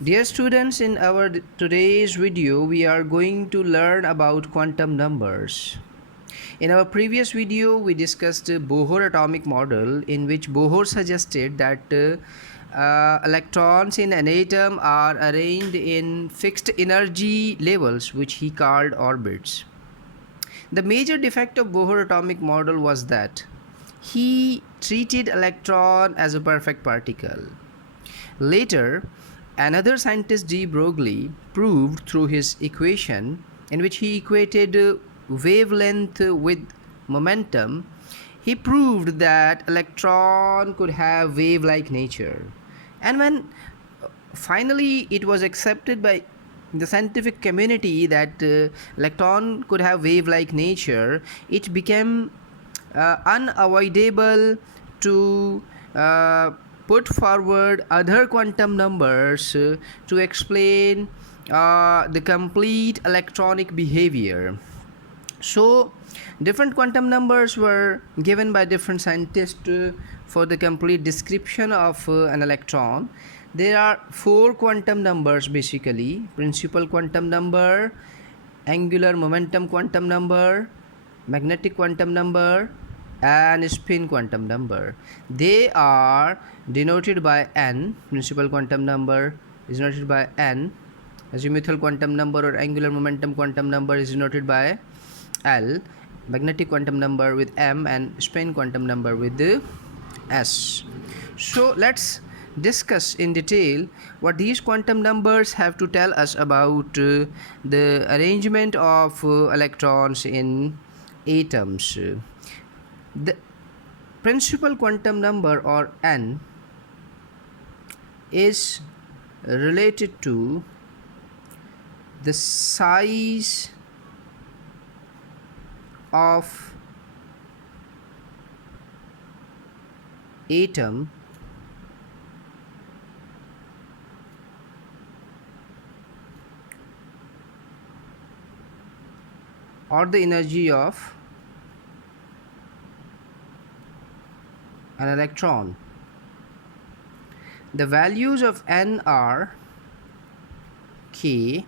Dear students, in our today's video, we are going to learn about quantum numbers. In our previous video, we discussed Bohr atomic model, in which Bohr suggested that electrons in an atom are arranged in fixed energy levels, which he called orbits. The major defect of Bohr atomic model was that he treated electron as a perfect particle. Later, another scientist, de Broglie, proved through his equation, in which he equated wavelength with momentum, he proved that electron could have wave-like nature. And when finally it was accepted by the scientific community that electron could have wave-like nature, it became unavoidable to put forward other quantum numbers to explain the complete electronic behavior. So, different quantum numbers were given by different scientists for the complete description of an electron. There are four quantum numbers basically: principal quantum number, angular momentum quantum number, magnetic quantum number, and spin quantum number. They are denoted by n. Principal quantum number is denoted by n. Azimuthal quantum number or angular momentum quantum number is denoted by L. Magnetic quantum number with M, and spin quantum number with the S. So let's discuss in detail what these quantum numbers have to tell us about the arrangement of electrons in atoms. The principal quantum number, or n, is related to the size of atom or the energy of an electron. The values of n are k,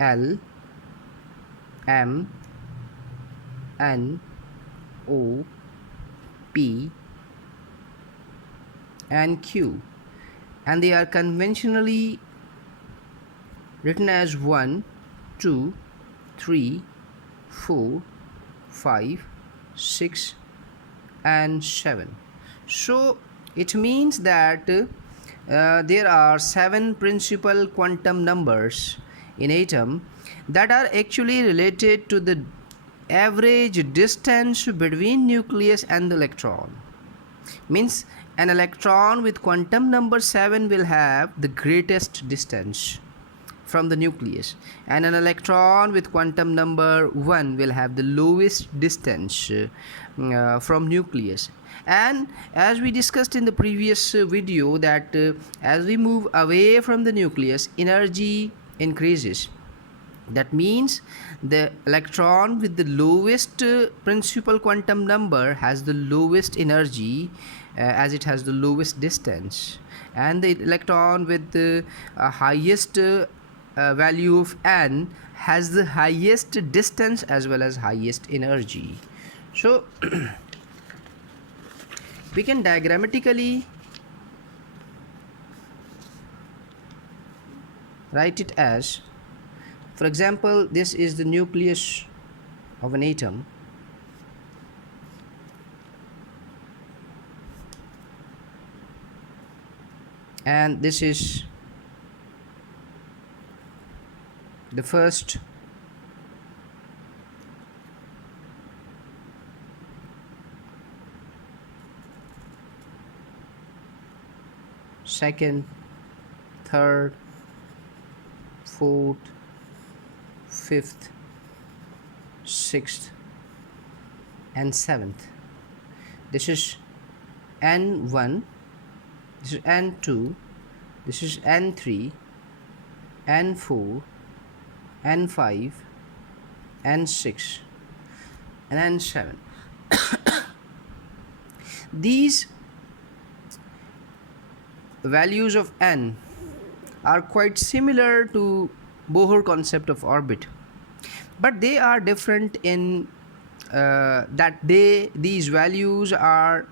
l, m, n, o, p, and q, and they are conventionally written as 1, 2, 3, 4, 5, 6, and 7. So it means that there are 7 principal quantum numbers in atom that are actually related to the average distance between nucleus and the electron. Means an electron with quantum number 7 will have the greatest distance from the nucleus, and an electron with quantum number 1 will have the lowest distance from nucleus. And as we discussed in the previous video that as we move away from the nucleus, energy increases. That means the electron with the lowest principal quantum number has the lowest energy as it has the lowest distance, and the electron with the highest value of n has the highest distance as well as highest energy. So we can diagrammatically write it as, for example, this is the nucleus of an atom, and this is the first second, third, fourth, fifth, sixth, and seventh. This is n1, this is n2, this is n3, n4, n5, n6, and n7. These values of n are quite similar to Bohr concept of orbit, but they are different in that these values are,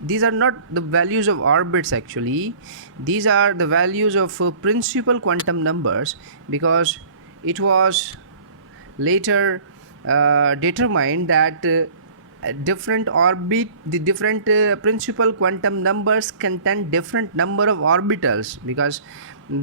these are not the values of orbits actually, these are the values of principal quantum numbers, because it was later determined that different orbit, the different principal quantum numbers contain different number of orbitals, because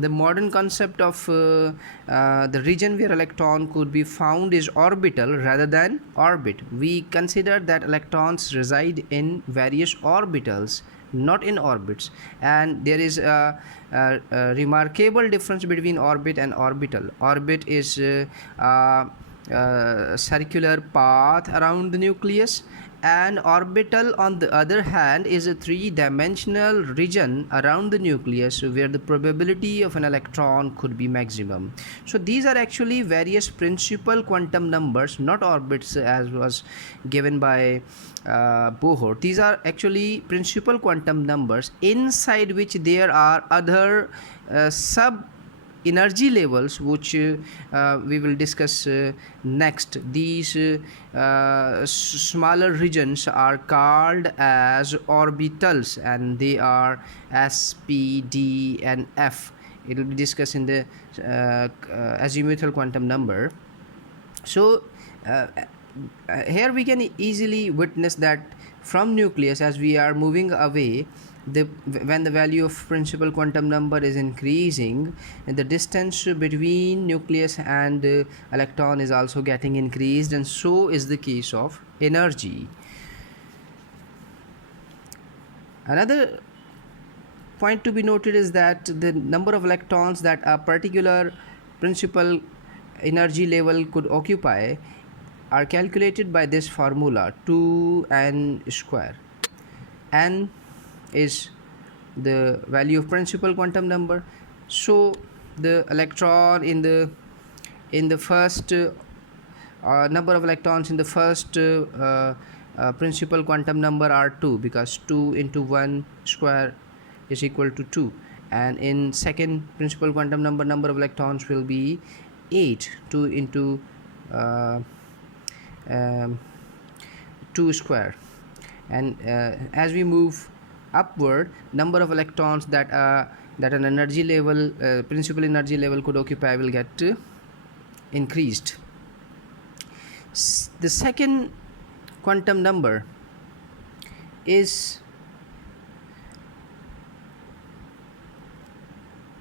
the modern concept of the region where electron could be found is orbital rather than orbit. We consider that electrons reside in various orbitals, not in orbits, and there is a remarkable difference between orbit and orbital. Orbit is circular path around the nucleus, and orbital on the other hand is a three-dimensional region around the nucleus where the probability of an electron could be maximum. So these are actually various principal quantum numbers, not orbits as was given by Bohr. These are actually principal quantum numbers inside which there are other sub energy levels, which we will discuss next. These smaller regions are called as orbitals, and they are S, P, D and F. It will be discussed in the azimuthal quantum number. So here we can easily witness that from nucleus, as we are moving away, when the value of principal quantum number is increasing, the distance between nucleus and electron is also getting increased, and so is the case of energy. Another point to be noted is that the number of electrons that a particular principal energy level could occupy are calculated by this formula 2n square. N is the value of principal quantum number. So the electron in the first number of electrons in the first principal quantum number are 2, because 2 into 1 square is equal to 2, and in second principal quantum number of electrons will be 8. 2 into 2 square, and as we move upward, number of electrons that an energy level, principal energy level could occupy will get increased. The second quantum number is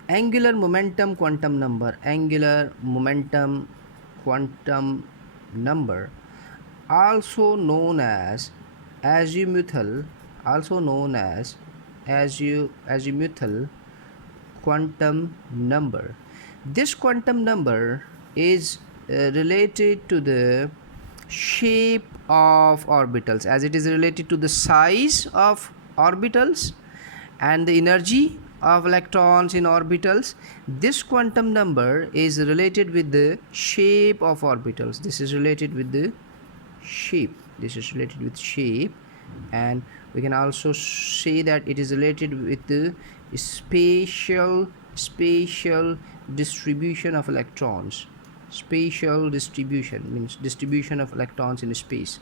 angular momentum quantum number. Angular momentum quantum number, also known as azimuthal, azimuthal quantum number. This quantum number is related to the shape of orbitals, as it is related to the size of orbitals and the energy of electrons in orbitals. This quantum number is related with the shape of orbitals. This is related with the shape. And we can also say that it is related with the spatial distribution of electrons. Spatial distribution means distribution of electrons in space.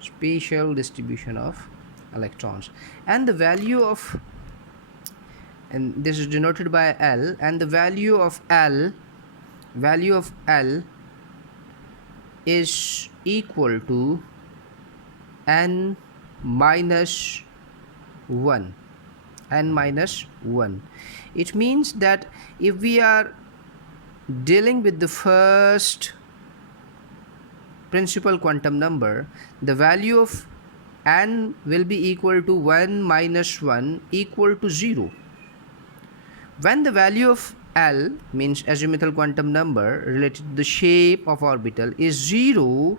Spatial distribution of electrons, and the value of, and this is denoted by L, and the value of L is equal to n minus 1. It means that if we are dealing with the first principal quantum number, the value of n will be equal to 1 minus 1 equal to 0. When the value of L, means azimuthal quantum number related to the shape of orbital, is 0,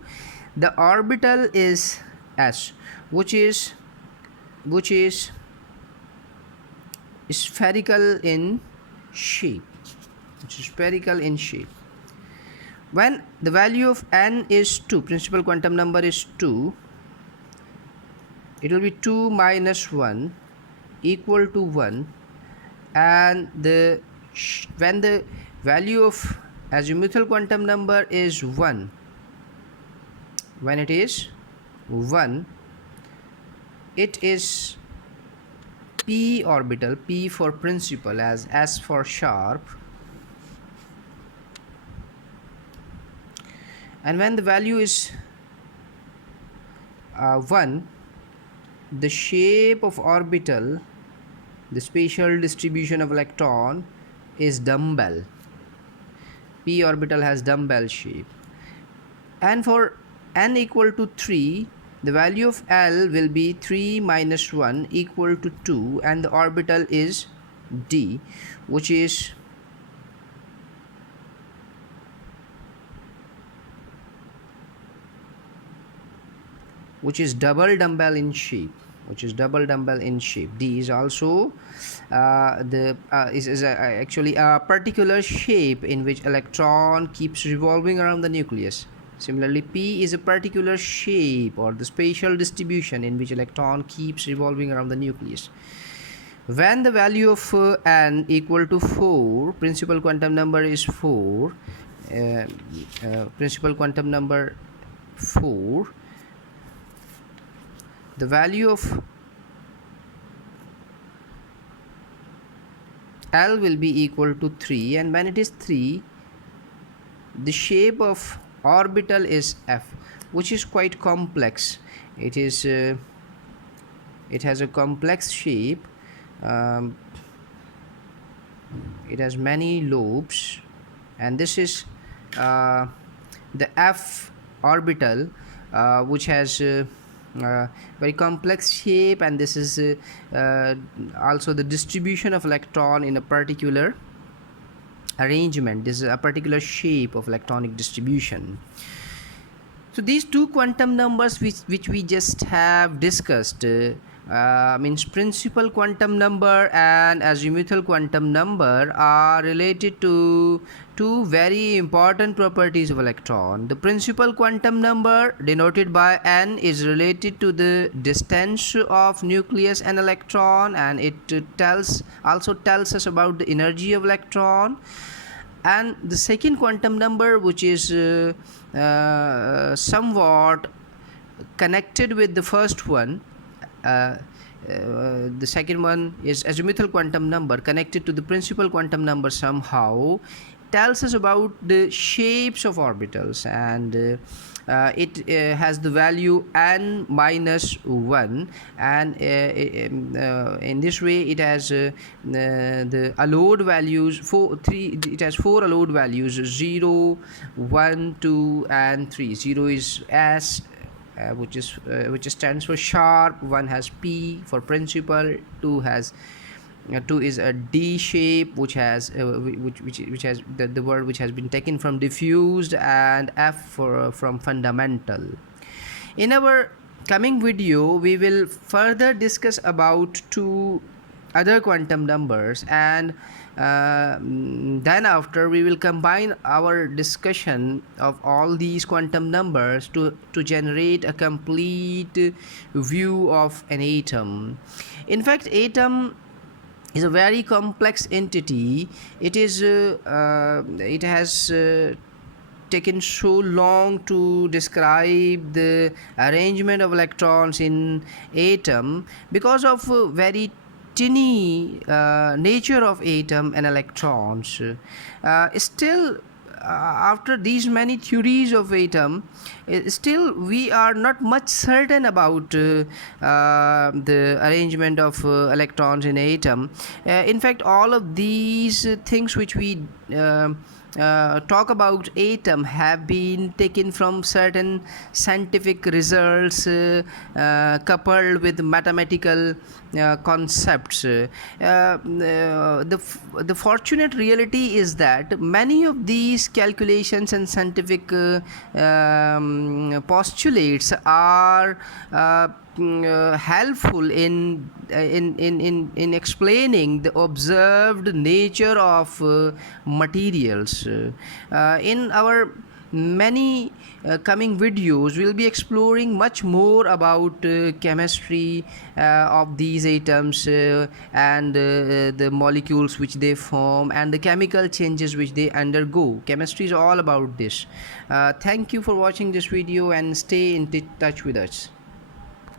the orbital is S, which is spherical in shape. When the value of n is 2, principal quantum number is 2, it will be 2 minus 1 equal to 1, and when the value of azimuthal quantum number is 1, when it is 1, it is p orbital, p for principal as S for sharp, and when the value is 1, the shape of orbital, the spatial distribution of electron is dumbbell. P orbital has dumbbell shape. And for n equal to 3, the value of L will be 3 minus 1 equal to 2, and the orbital is D, which is double dumbbell in shape. D is also actually a particular shape in which electron keeps revolving around the nucleus. Similarly, P is a particular shape or the spatial distribution in which electron keeps revolving around the nucleus. When the value of n equal to 4, principal quantum number is 4, the value of L will be equal to 3, and when it is 3, the shape of orbital is F, which is quite complex. It has a complex shape. It has many lobes, and this is the F orbital, which has very complex shape, and this is also the distribution of electron in a particular arrangement. This is a particular shape of electronic distribution. So these two quantum numbers which we just have discussed means principal quantum number and azimuthal quantum number are related to two very important properties of electron. The principal quantum number, denoted by n, is related to the distance of nucleus and electron, and it also tells us about the energy of electron. And the second quantum number, which is somewhat connected with the first one, the second one is azimuthal quantum number connected to the principal quantum number somehow, tells us about the shapes of orbitals, and it has the value n minus 1, and in this way it has the allowed values it has 4 allowed values: 0, 1, 2 and 3. 0 is S, which stands for sharp. 1 has P for principal. 2 is a D shape, which has which has the word which has been taken from diffused, and F from fundamental. In our coming video, we will further discuss about two other quantum numbers, and then after we will combine our discussion of all these quantum numbers to generate a complete view of an atom. In fact, atom is a very complex entity. It has taken so long to describe the arrangement of electrons in atom because of very tiny nature of atom and electrons. Still, after these many theories of atom, still we are not much certain about the arrangement of electrons in atom. In fact, all of these things which we talk about atom have been taken from certain scientific results coupled with mathematical concepts. The fortunate reality is that many of these calculations and scientific postulates are helpful in explaining the observed nature of materials. In our many coming videos will be exploring much more about chemistry of these atoms and the molecules which they form and the chemical changes which they undergo. Chemistry is all about this. Thank you for watching this video and stay in touch with us.